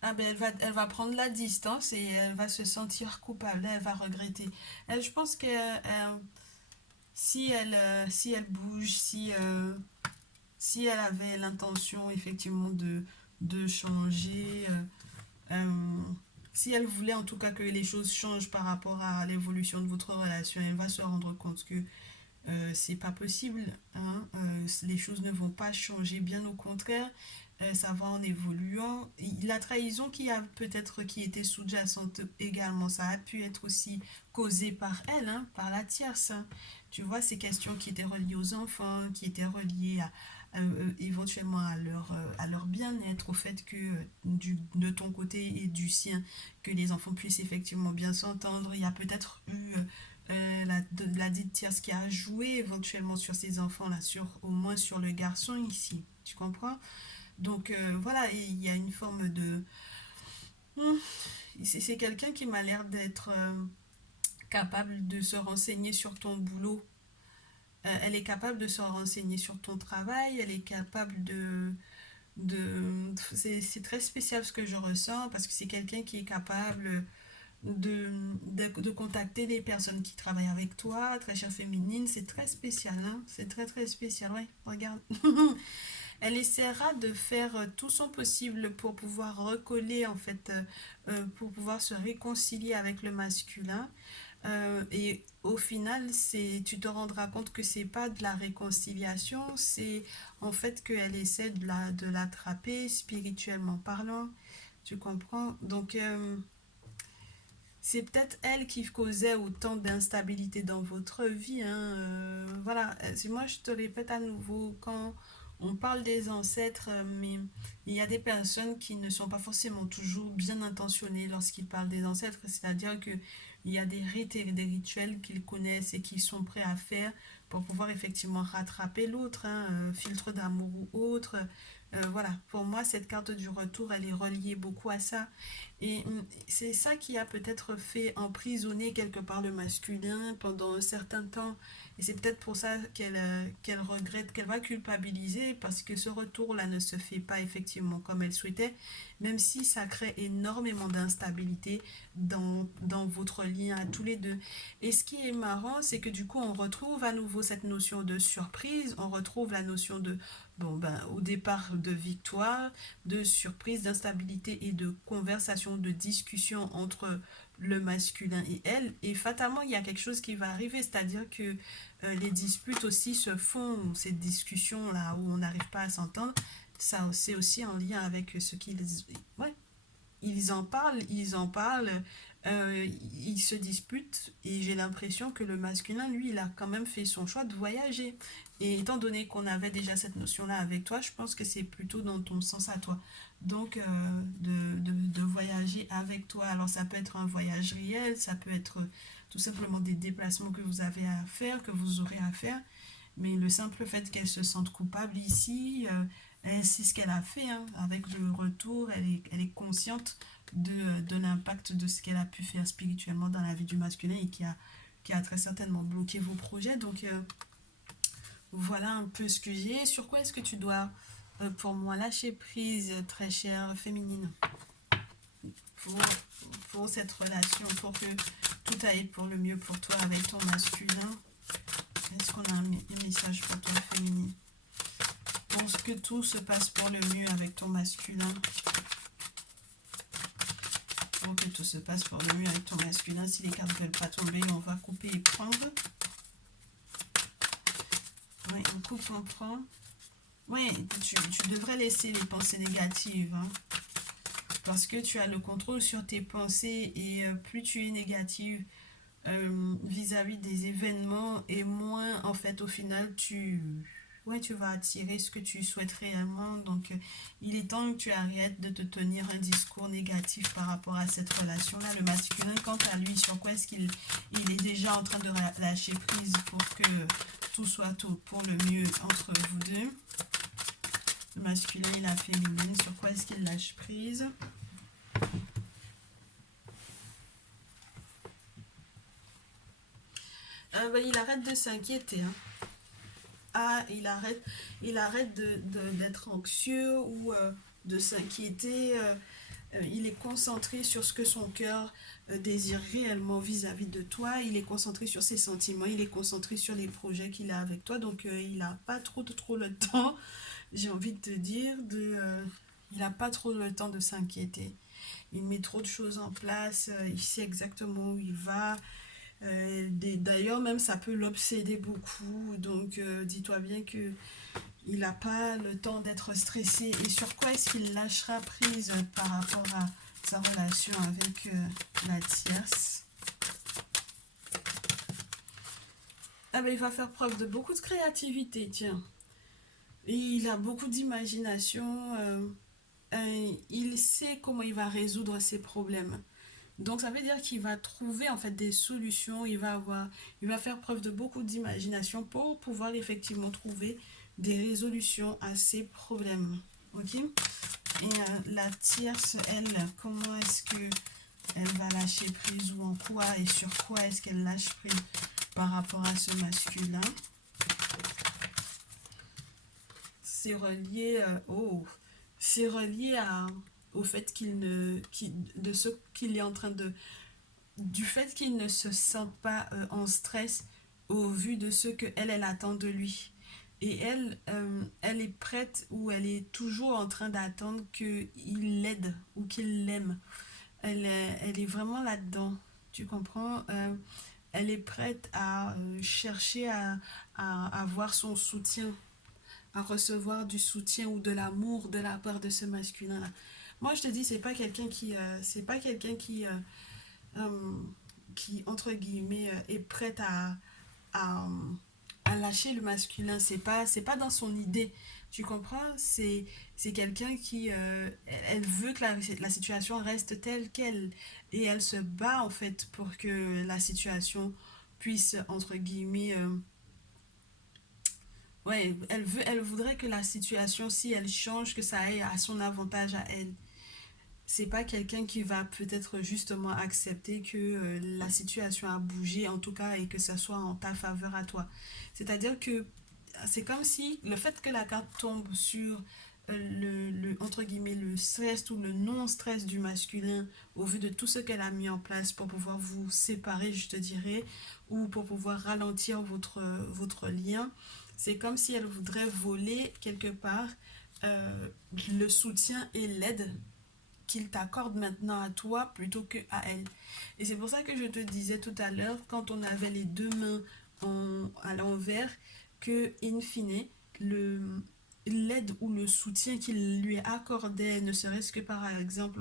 Ah ben elle va prendre la distance et elle va se sentir coupable, elle va regretter. Je pense que si elle bouge, si elle avait l'intention effectivement de changer, euh, si elle voulait en tout cas que les choses changent par rapport à l'évolution de votre relation, elle va se rendre compte que c'est pas possible, hein, les choses ne vont pas changer, bien au contraire, ça va en évoluant. La trahison qui était sous-jacente également, ça a pu être aussi causé par elle, hein, par la tierce, hein. Tu vois, ces questions qui étaient reliées aux enfants, qui étaient reliées éventuellement à leur bien-être, au fait que de ton côté et du sien, que les enfants puissent effectivement bien s'entendre. Il y a peut-être eu la dite tierce qui a joué éventuellement sur ces enfants-là, au moins sur le garçon ici. Tu comprends? Donc voilà, il y a une forme de... Hmm, c'est quelqu'un qui m'a l'air d'être capable de se renseigner sur ton boulot. Elle est capable de se renseigner sur ton travail, elle est capable c'est très spécial ce que je ressens parce que c'est quelqu'un qui est capable de contacter les personnes qui travaillent avec toi, très chère féminine, c'est très spécial, hein? C'est très très spécial, ouais, regarde. Elle essaiera de faire tout son possible pour pouvoir recoller, en fait, pour pouvoir se réconcilier avec le masculin. Et au final, tu te rendras compte que c'est pas de la réconciliation, c'est en fait qu'elle essaie de l'attraper spirituellement parlant. Tu comprends? Donc, c'est peut-être elle qui causait autant d'instabilité dans votre vie, hein. Voilà. Moi je te répète à nouveau, quand on parle des ancêtres, mais il y a des personnes qui ne sont pas forcément toujours bien intentionnées lorsqu'ils parlent des ancêtres, c'est-à-dire que il y a des rites et des rituels qu'ils connaissent et qu'ils sont prêts à faire pour pouvoir effectivement rattraper l'autre, hein, filtre d'amour ou autre. Voilà, pour moi, cette carte du retour, elle est reliée beaucoup à ça. Et c'est ça qui a peut-être fait emprisonner quelque part le masculin pendant un certain temps. Et c'est peut-être pour ça qu'elle regrette, qu'elle va culpabiliser, parce que ce retour-là ne se fait pas effectivement comme elle souhaitait, même si ça crée énormément d'instabilité dans votre lien à tous les deux. Et ce qui est marrant, c'est que du coup, on retrouve à nouveau cette notion de surprise, on retrouve la notion de, bon, ben, au départ, de victoire, de surprise, d'instabilité et de conversation, de discussion entre le masculin et elle. Et fatalement, il y a quelque chose qui va arriver, c'est-à-dire que les disputes aussi se font, ces discussions-là où on n'arrive pas à s'entendre, ça c'est aussi en lien avec ce qu'ils... Ouais, ils en parlent, ils se disputent et j'ai l'impression que le masculin, lui, il a quand même fait son choix de voyager. Et étant donné qu'on avait déjà cette notion-là avec toi, je pense que c'est plutôt dans ton sens à toi. Donc, de voyager avec toi. Alors, ça peut être un voyage réel, ça peut être tout simplement des déplacements que vous avez à faire, que vous aurez à faire. Mais le simple fait qu'elle se sente coupable ici, elle sait ce qu'elle a fait, hein. Avec le retour, elle est consciente de l'impact de ce qu'elle a pu faire spirituellement dans la vie du masculin et qui a très certainement bloqué vos projets. Donc voilà un peu ce que j'ai. Sur quoi est-ce que tu dois, pour moi, lâcher prise, très chère féminine, pour, pour cette relation, pour que tout aille pour le mieux pour toi avec ton masculin? Est-ce qu'on a un message pour toi féminine? Pour que tout se passe pour le mieux avec ton masculin. Pour que tout se passe pour le mieux avec ton masculin. Si les cartes ne veulent pas tomber, on va couper et prendre. Oui, on coupe, on prend. Oui, tu devrais laisser les pensées négatives, hein, parce que tu as le contrôle sur tes pensées et plus tu es négative vis-à-vis des événements et moins, en fait, au final, ouais, tu vas attirer ce que tu souhaites réellement. Donc, il est temps que tu arrêtes de te tenir un discours négatif par rapport à cette relation-là. Le masculin, quant à lui, sur quoi est-ce qu'il il est déjà en train de lâcher prise pour que tout soit tout pour le mieux entre vous deux. Le masculin et la féminine, sur quoi est-ce qu'il lâche prise? Il arrête de s'inquiéter. Hein. Ah, il arrête d'être anxieux ou de s'inquiéter. Il est concentré sur ce que son cœur désire réellement vis-à-vis de toi. Il est concentré sur ses sentiments. Il est concentré sur les projets qu'il a avec toi. Donc, il n'a pas trop le temps, j'ai envie de te dire, il n'a pas trop le temps de s'inquiéter. Il met trop de choses en place. Il sait exactement où il va. D'ailleurs, même ça peut l'obséder beaucoup. Donc, dis-toi bien que il n'a pas le temps d'être stressé. Et sur quoi est-ce qu'il lâchera prise par rapport à sa relation avec la tierce? Ah ben, il va faire preuve de beaucoup de créativité, tiens. Et il a beaucoup d'imagination. Il sait comment il va résoudre ses problèmes. Donc ça veut dire qu'il va trouver en fait des solutions, il va faire preuve de beaucoup d'imagination pour pouvoir effectivement trouver des résolutions à ses problèmes. Ok? Et la tierce, elle, comment est-ce que elle va lâcher prise ou en quoi et sur quoi est-ce qu'elle lâche prise par rapport à ce masculin? C'est relié c'est relié au fait de ce qu'il est en train de du fait qu'il ne se sente pas en stress au vu de ce que elle attend de lui. Et elle est prête ou elle est toujours en train d'attendre qu'il l'aide ou qu'il l'aime. Elle est vraiment là-dedans. Tu comprends? Elle est prête à chercher à avoir son soutien, à recevoir du soutien ou de l'amour de la part de ce masculin-là. Moi, je te dis, c'est pas quelqu'un euh, qui entre guillemets, est prête à, à lâcher le masculin. C'est pas dans son idée. Tu comprends? C'est quelqu'un qui elle veut que la situation reste telle qu'elle et elle se bat en fait pour que la situation puisse entre guillemets ouais, elle voudrait que la situation, si elle change, que ça aille à son avantage à elle. C'est pas quelqu'un qui va peut-être justement accepter que la situation a bougé, en tout cas, et que ça soit en ta faveur à toi. C'est-à-dire que c'est comme si le fait que la carte tombe sur entre guillemets, le stress ou le non-stress du masculin au vu de tout ce qu'elle a mis en place pour pouvoir vous séparer, je te dirais, ou pour pouvoir ralentir votre lien, c'est comme si elle voudrait voler quelque part euh, le soutien et l'aide qu'il t'accorde maintenant à toi plutôt que à elle. Et c'est pour ça que je te disais tout à l'heure, quand on avait les deux mains à l'envers, que in fine, l'aide ou le soutien qu'il lui accordait, ne serait-ce que par exemple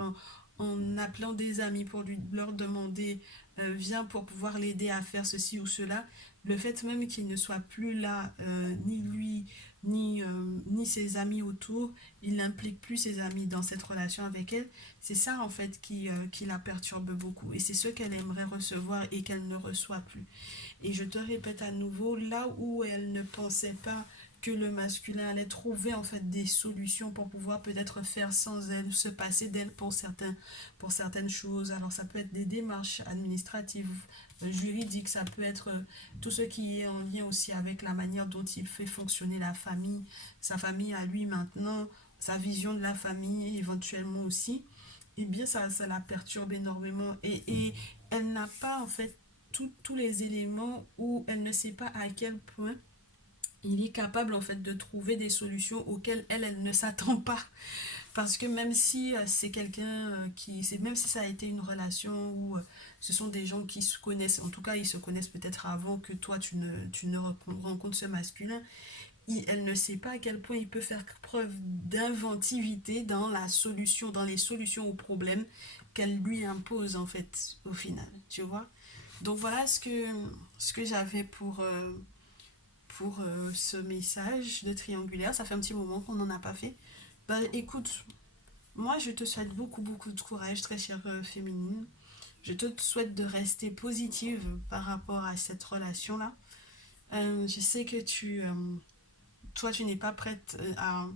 en appelant des amis pour leur demander viens pour pouvoir l'aider à faire ceci ou cela, le fait même qu'il ne soit plus là, ni lui, ni ses amis autour, il n'implique plus ses amis dans cette relation avec elle, c'est ça en fait qui la perturbe beaucoup. Et c'est ce qu'elle aimerait recevoir et qu'elle ne reçoit plus. Et je te répète à nouveau, là où elle ne pensait pas que le masculin allait trouver en fait des solutions pour pouvoir peut-être faire sans elle, se passer d'elle pour certaines choses. Alors ça peut être des démarches administratives, juridiques, ça peut être tout ce qui est en lien aussi avec la manière dont il fait fonctionner la famille, sa famille à lui maintenant, sa vision de la famille éventuellement aussi. Eh bien ça la perturbe énormément et elle n'a pas en fait tous les éléments où elle ne sait pas à quel point il est capable en fait de trouver des solutions auxquelles elle ne s'attend pas. Parce que même si c'est quelqu'un même si ça a été une relation où ce sont des gens qui se connaissent, en tout cas ils se connaissent peut-être avant que toi tu ne rencontres ce masculin, elle ne sait pas à quel point il peut faire preuve d'inventivité dans les solutions aux problèmes qu'elle lui impose en fait au final, tu vois. Donc voilà ce que j'avais pour ce message de triangulaire. Ça fait un petit moment qu'on n'en a pas fait. Bah écoute, moi je te souhaite beaucoup beaucoup de courage, très chère féminine. Je te souhaite de rester positive par rapport à cette relation-là. Je sais que toi, tu n'es pas prête à,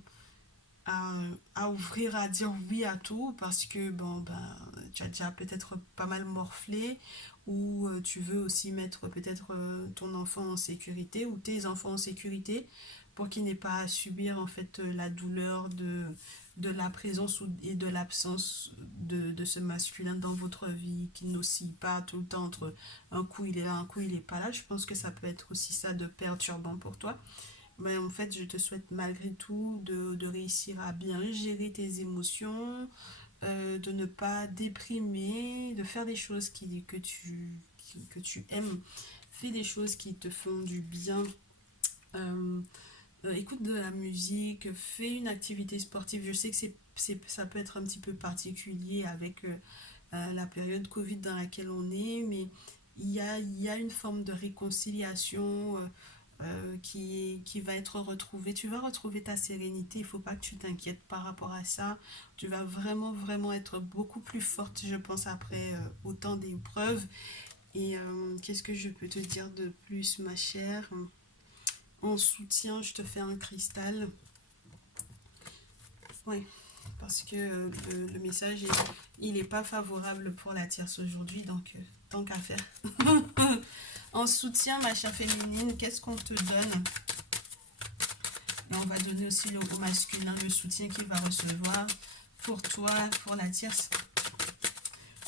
à ouvrir, à dire oui à tout parce que bon, ben, tu as déjà peut-être pas mal morflé ou tu veux aussi mettre peut-être ton enfant en sécurité ou tes enfants en sécurité pour qu'il n'ait pas à subir en fait la douleur de la présence et de l'absence de ce masculin dans votre vie, qu'il n'oscille pas tout le temps entre un coup il est là, un coup il est pas là. Je pense que ça peut être aussi ça de perturbant pour toi. Mais en fait, je te souhaite malgré tout de réussir à bien gérer tes émotions, de ne pas déprimer, de faire des choses que tu aimes. Fais des choses qui te font du bien. Euh, Écoute de la musique, fais une activité sportive. Je sais que ça peut être un petit peu particulier avec la période Covid dans laquelle on est, mais il y a une forme de réconciliation qui va être retrouvée. Tu vas retrouver ta sérénité, il ne faut pas que tu t'inquiètes par rapport à ça. Tu vas vraiment, vraiment être beaucoup plus forte, je pense, après autant d'épreuves. Et qu'est-ce que je peux te dire de plus, ma chère? En soutien, je te fais un cristal. Oui, parce que le message, il est pas favorable pour la tierce aujourd'hui, donc tant qu'à faire. En soutien, ma chère féminine, qu'est-ce qu'on te donne? Et on va donner aussi au masculin le soutien qu'il va recevoir pour toi, pour la tierce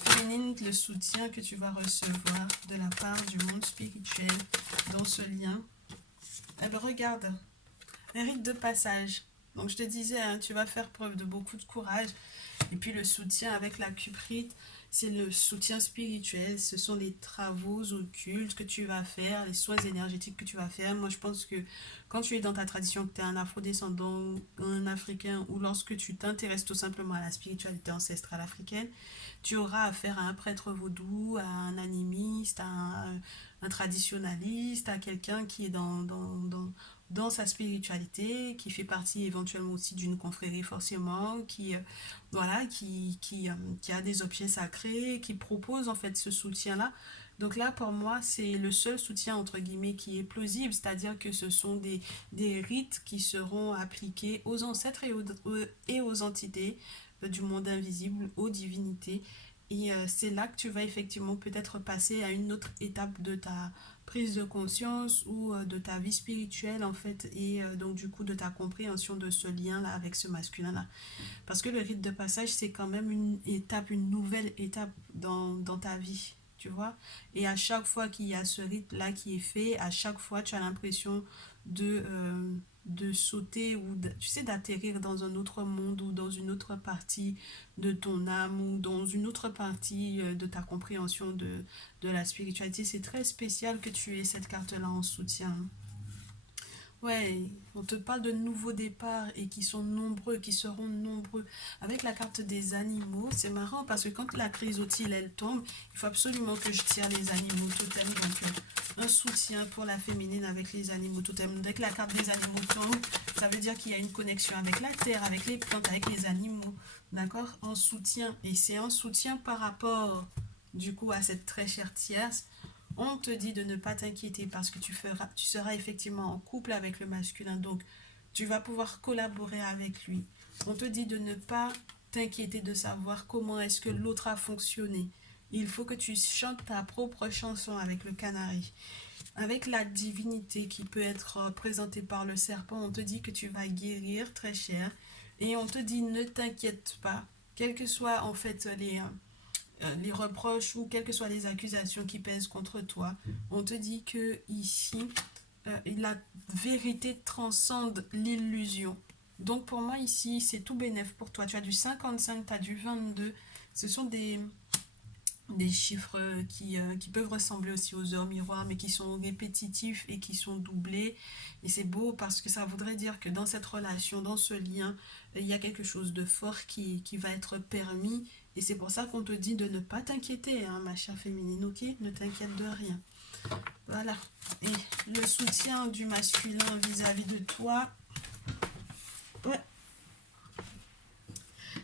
féminine, le soutien que tu vas recevoir de la part du monde spirituel dans ce lien. Eh bien, regarde, un rite de passage. Donc, je te disais, hein, tu vas faire preuve de beaucoup de courage. Et puis, le soutien avec la cuprite, c'est le soutien spirituel. Ce sont les travaux occultes que tu vas faire, les soins énergétiques que tu vas faire. Moi, je pense que quand tu es dans ta tradition, que tu es un afro-descendant, un africain, ou lorsque tu t'intéresses tout simplement à la spiritualité ancestrale africaine, tu auras affaire à un prêtre vaudou, à un animiste, à un traditionnaliste, à quelqu'un qui est dans sa spiritualité, qui fait partie éventuellement aussi d'une confrérie forcément, voilà, qui a des objets sacrés, qui propose en fait ce soutien-là. Donc là, pour moi, c'est le seul soutien, entre guillemets, qui est plausible, c'est-à-dire que ce sont des rites qui seront appliqués aux ancêtres et aux entités du monde invisible, aux divinités. Et c'est là que tu vas effectivement peut-être passer à une autre étape de ta prise de conscience ou de ta vie spirituelle en fait et donc du coup de ta compréhension de ce lien là avec ce masculin là parce que le rite de passage c'est quand même une étape, une nouvelle étape dans ta vie, tu vois, et à chaque fois qu'il y a ce rite là qui est fait, à chaque fois tu as l'impression de de sauter ou tu sais d'atterrir dans un autre monde ou dans une autre partie de ton âme ou dans une autre partie de ta compréhension de la spiritualité. C'est très spécial que tu aies cette carte-là en soutien. Ouais, on te parle de nouveaux départs et qui sont nombreux, qui seront nombreux. Avec la carte des animaux, c'est marrant parce que quand la chrysotile elle tombe, il faut absolument que je tire les animaux totems. Donc, un soutien pour la féminine avec les animaux totems. Dès que la carte des animaux tombe, ça veut dire qu'il y a une connexion avec la terre, avec les plantes, avec les animaux. D'accord? En soutien. Et c'est un soutien par rapport, du coup, à cette très chère tierce. On te dit de ne pas t'inquiéter parce que tu seras effectivement en couple avec le masculin, donc tu vas pouvoir collaborer avec lui. On te dit de ne pas t'inquiéter de savoir comment est-ce que l'autre a fonctionné. Il faut que tu chantes ta propre chanson avec le canari. Avec la divinité qui peut être présentée par le serpent, on te dit que tu vas guérir très cher. Et on te dit ne t'inquiète pas, quels que soient en fait les reproches ou quelles que soient les accusations qui pèsent contre toi, on te dit que ici, la vérité transcende l'illusion. Donc pour moi ici, c'est tout bénef pour toi. Tu as du 55, tu as du 22. Ce sont des chiffres qui peuvent ressembler aussi aux heures miroirs, mais qui sont répétitifs et qui sont doublés. Et c'est beau parce que ça voudrait dire que dans cette relation, dans ce lien, il y a quelque chose de fort qui va être permis. Et c'est pour ça qu'on te dit de ne pas t'inquiéter, hein, ma chère féminine, ok? Ne t'inquiète de rien. Voilà. Et le soutien du masculin vis-à-vis de toi. Ouais.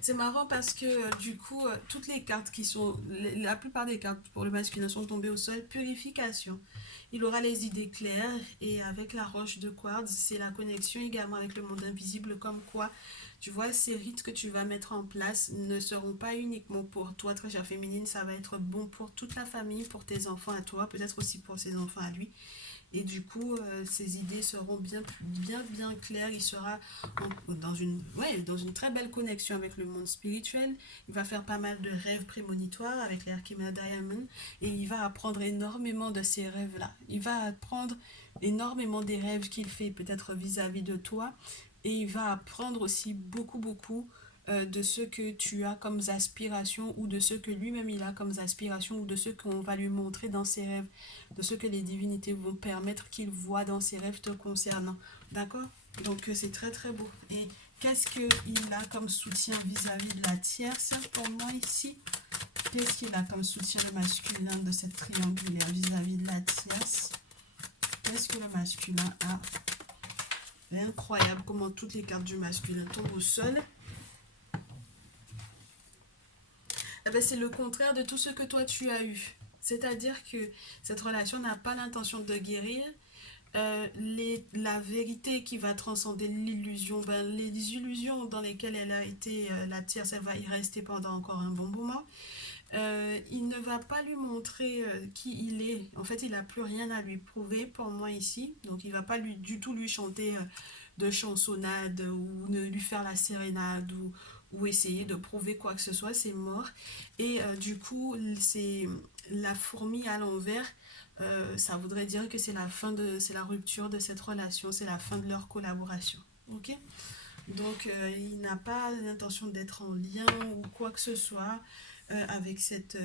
C'est marrant parce que du coup, toutes les cartes qui sont, la plupart des cartes pour le masculin sont tombées au sol. Purification. Il aura les idées claires et avec la roche de quartz, c'est la connexion également avec le monde invisible, comme quoi, tu vois, ces rites que tu vas mettre en place ne seront pas uniquement pour toi, très chère féminine, ça va être bon pour toute la famille, pour tes enfants à toi, peut-être aussi pour ses enfants à lui. Et du coup, ses idées seront bien claires. Il sera dans une très belle connexion avec le monde spirituel. Il va faire pas mal de rêves prémonitoires avec l'Archimeda Diamond. Et il va apprendre énormément de ces rêves-là. Il va apprendre énormément des rêves qu'il fait, peut-être vis-à-vis de toi. Et il va apprendre aussi beaucoup de ce que tu as comme aspiration ou de ce que lui-même il a comme aspiration ou de ce qu'on va lui montrer dans ses rêves, de ce que les divinités vont permettre qu'il voit dans ses rêves te concernant. D'accord? Donc c'est très très beau. Et qu'est-ce qu'il a comme soutien vis-à-vis de la tierce pour moi ici? Qu'est-ce qu'il a comme soutien le masculin de cette triangulaire vis-à-vis de la tierce? Qu'est-ce que le masculin a? C'est incroyable comment toutes les cartes du masculin tombent au sol. Eh ben, c'est le contraire de tout ce que toi tu as eu. C'est-à-dire que cette relation n'a pas l'intention de guérir. La vérité qui va transcender l'illusion, ben, les illusions dans lesquelles elle a été la tierce, elle va y rester pendant encore un bon moment. Il ne va pas lui montrer qui il est. En fait, il n'a plus rien à lui prouver pour moi ici. Donc, il ne va pas du tout lui chanter de chansonnade ou ne lui faire la sérénade ou essayer de prouver quoi que ce soit. C'est mort. Et du coup, c'est la fourmi à l'envers. Ça voudrait dire que c'est la rupture de cette relation, c'est la fin de leur collaboration. Ok? Donc, il n'a pas l'intention d'être en lien ou quoi que ce soit avec cette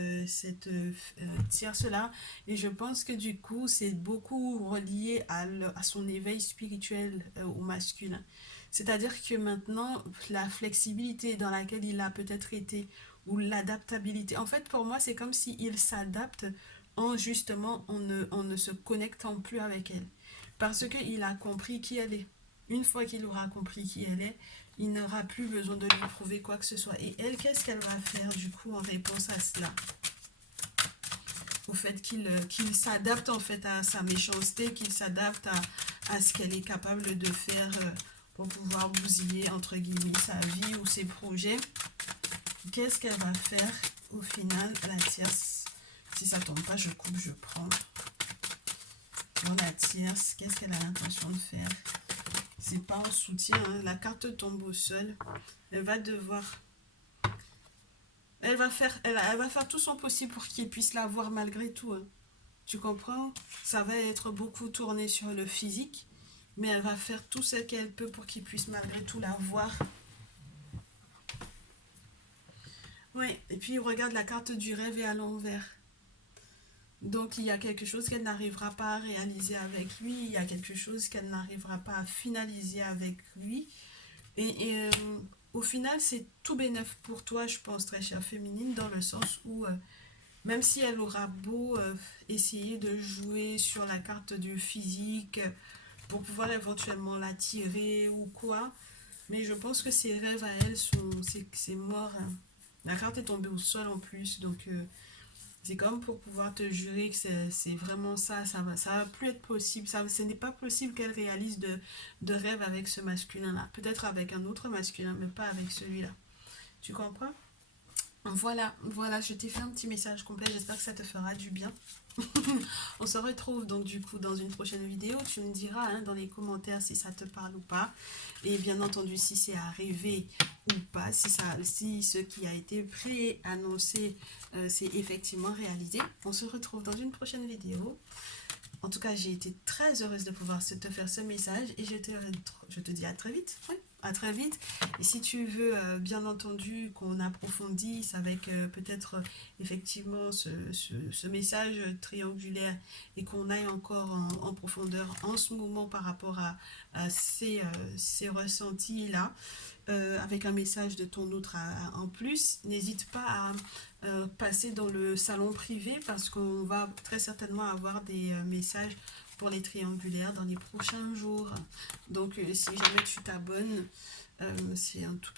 tierce-là. Et je pense que du coup, c'est beaucoup relié à son éveil spirituel au masculin. C'est-à-dire que maintenant, la flexibilité dans laquelle il a peut-être été, ou l'adaptabilité, en fait, pour moi, c'est comme s'il s'adapte en justement en ne se connectant plus avec elle. Parce qu'il a compris qui elle est. Une fois qu'il aura compris qui elle est, il n'aura plus besoin de lui prouver quoi que ce soit. Et elle, qu'est-ce qu'elle va faire du coup en réponse à cela? Au fait qu'il s'adapte en fait à sa méchanceté, qu'il s'adapte à ce qu'elle est capable de faire pour pouvoir bousiller entre guillemets sa vie ou ses projets. Qu'est-ce qu'elle va faire au final, la tierce? Si ça tombe pas, je coupe, je prends. Dans la tierce, qu'est-ce qu'elle a l'intention de faire? C'est pas en soutien, hein. La carte tombe au sol. Elle va devoir... Elle va faire tout son possible pour qu'il puisse la voir malgré tout, hein. Tu comprends? Ça va être beaucoup tourné sur le physique, mais elle va faire tout ce qu'elle peut pour qu'il puisse malgré tout la voir. Ouais, et puis regarde la carte du rêve est à l'envers. Donc il y a quelque chose qu'elle n'arrivera pas à réaliser avec lui, il y a quelque chose qu'elle n'arrivera pas à finaliser avec lui. Et au final, c'est tout bénef pour toi, je pense, très chère féminine, dans le sens où même si elle aura beau essayer de jouer sur la carte du physique pour pouvoir éventuellement l'attirer ou quoi, mais je pense que ses rêves à elle c'est mort, hein. La carte est tombée au sol en plus, donc c'est comme pour pouvoir te jurer que c'est vraiment ça va plus être possible, ce n'est pas possible qu'elle réalise de rêve avec ce masculin-là, peut-être avec un autre masculin, mais pas avec celui-là. Tu comprends? Voilà, je t'ai fait un petit message complet, j'espère que ça te fera du bien. On se retrouve donc du coup dans une prochaine vidéo. Tu me diras hein, dans les commentaires si ça te parle ou pas. Et bien entendu si c'est arrivé ou pas. Si ce qui a été pré-annoncé c'est effectivement réalisé. On se retrouve dans une prochaine vidéo. En tout cas, j'ai été très heureuse de pouvoir te faire ce message. Et je te dis à très vite. Oui, à très vite. Et si tu veux, bien entendu, qu'on approfondisse avec peut-être effectivement ce message triangulaire et qu'on aille encore en profondeur en ce moment par rapport à ces ressentis-là, avec un message de ton autre en plus, n'hésite pas à passer dans le salon privé parce qu'on va très certainement avoir des messages pour les triangulaires dans les prochains jours. Donc si jamais tu t'abonnes, c'est un tout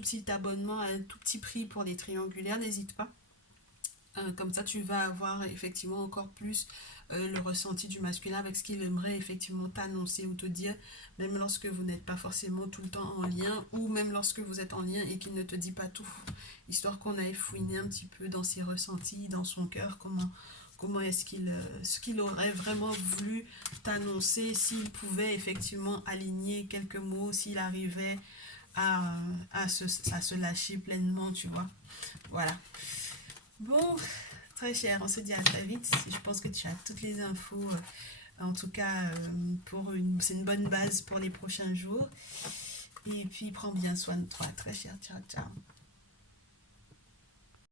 petit abonnement à un tout petit prix pour les triangulaires, n'hésite pas. Comme ça, tu vas avoir effectivement encore plus le ressenti du masculin avec ce qu'il aimerait effectivement t'annoncer ou te dire, même lorsque vous n'êtes pas forcément tout le temps en lien, ou même lorsque vous êtes en lien et qu'il ne te dit pas tout, histoire qu'on aille fouiner un petit peu dans ses ressentis, dans son cœur, comment est-ce ce qu'il aurait vraiment voulu t'annoncer, s'il pouvait effectivement aligner quelques mots, s'il arrivait à se lâcher pleinement, tu vois. Voilà. Bon, très cher, on se dit à très vite. Je pense que tu as toutes les infos. En tout cas, c'est une bonne base pour les prochains jours. Et puis, prends bien soin de toi. Très cher, ciao, ciao.